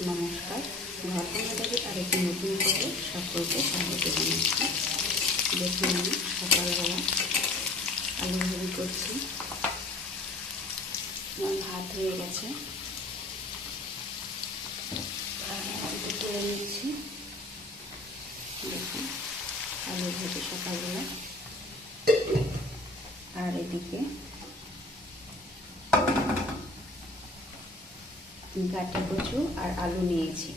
নমস্কার, ঘরকন্নাদের আরেকটি নতুন করে সকলকে স্বাগত জানাচ্ছি। দেখুন, আমি সকালবেলা আলু ভাজি করছি। আমার ভাত হয়ে গেছে, আলুটা তুলে নিচ্ছি। দেখুন, আলু ভাজি সকালবেলা। আর এদিকে গাঁটি কচু আর আলু নিয়েছি,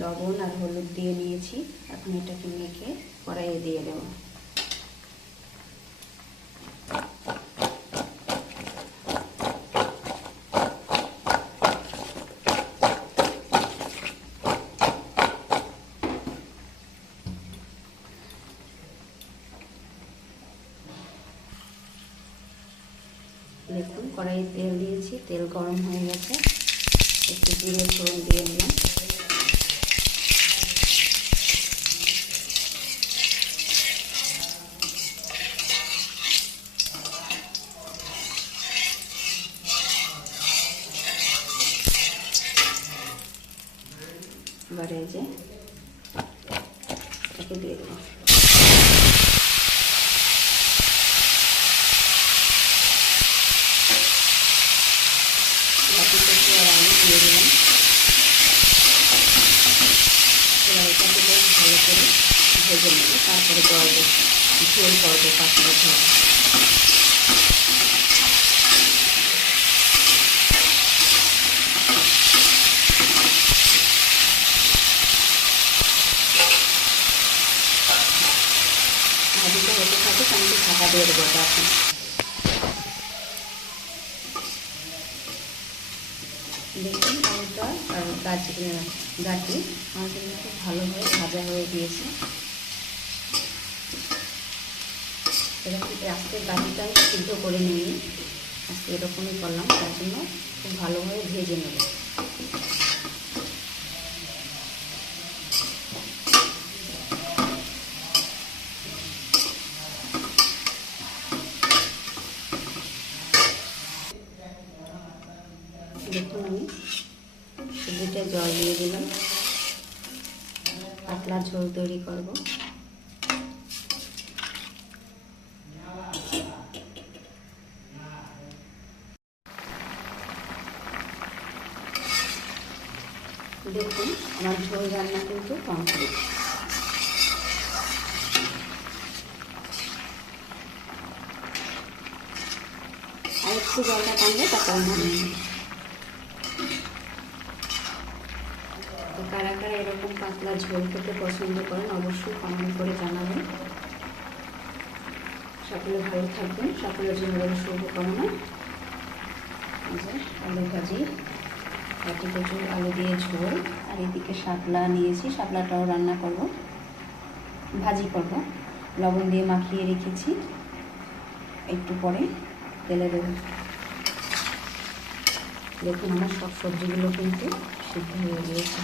লবণ আর হলুদ দিয়ে নিয়েছি। এখন এটাকে মেখে কড়াইয়ে দিয়ে দেব। দেখুন, কড়াইয়ে তেল দিয়েছি, তেল গরম হয়ে গেছে। একটু জিরে ফোড়ন দিয়ে নিলাম। এবারে যে এটাকে দিয়ে দেবো। বাকি কচু আর আলু দিয়ে দিলাম। এবার এটাকে বেশ ভালো করে ভেজে নেব, তারপরে ঝোল করবো, পাতলা ঝোল। ভাজিটা হতে থাকে, আমি একটু ঢাকা দিয়ে দেবো। এখন দেখুন, আলুটা আর গাঁটি আমার কিন্তু খুব ভালোভাবে ভাজা হয়ে গিয়েছে। এরকম আজকে গাঁটিটা আমি সিদ্ধ করে নিই, আজকে এরকমই করলাম। তার জন্য খুব ভালোভাবে ভেজে নেব। দেখুন, আমি 2 লিটার জল দিয়ে দিলাম। পাতলা ঝোল তৈরি করব। দেখুন, আমার ঝোল রান্না কিন্তু কমপ্লিট। আর একটু জলটা টানলে তারপর নামিয়ে নেব। তো কারা কারা এরকম পাতলা ঝোল খেতে পছন্দ করেন অবশ্যই কমেন্ট করে জানাবেন। সকলে ভালো থাকবেন, সকলের জন্য শুভকামনা। আলু ভাজি, গাঁটি কচু আলু দিয়ে ঝোল, আর এদিকে শাপলা নিয়েছি, শাপলাটাও রান্না করব, ভাজি করব। লবণ দিয়ে মাখিয়ে রেখেছি, একটু পরে তেলে দেব। দেখুন, আমার সব সবজিগুলো কিন্তু সিদ্ধ হয়ে গিয়েছে।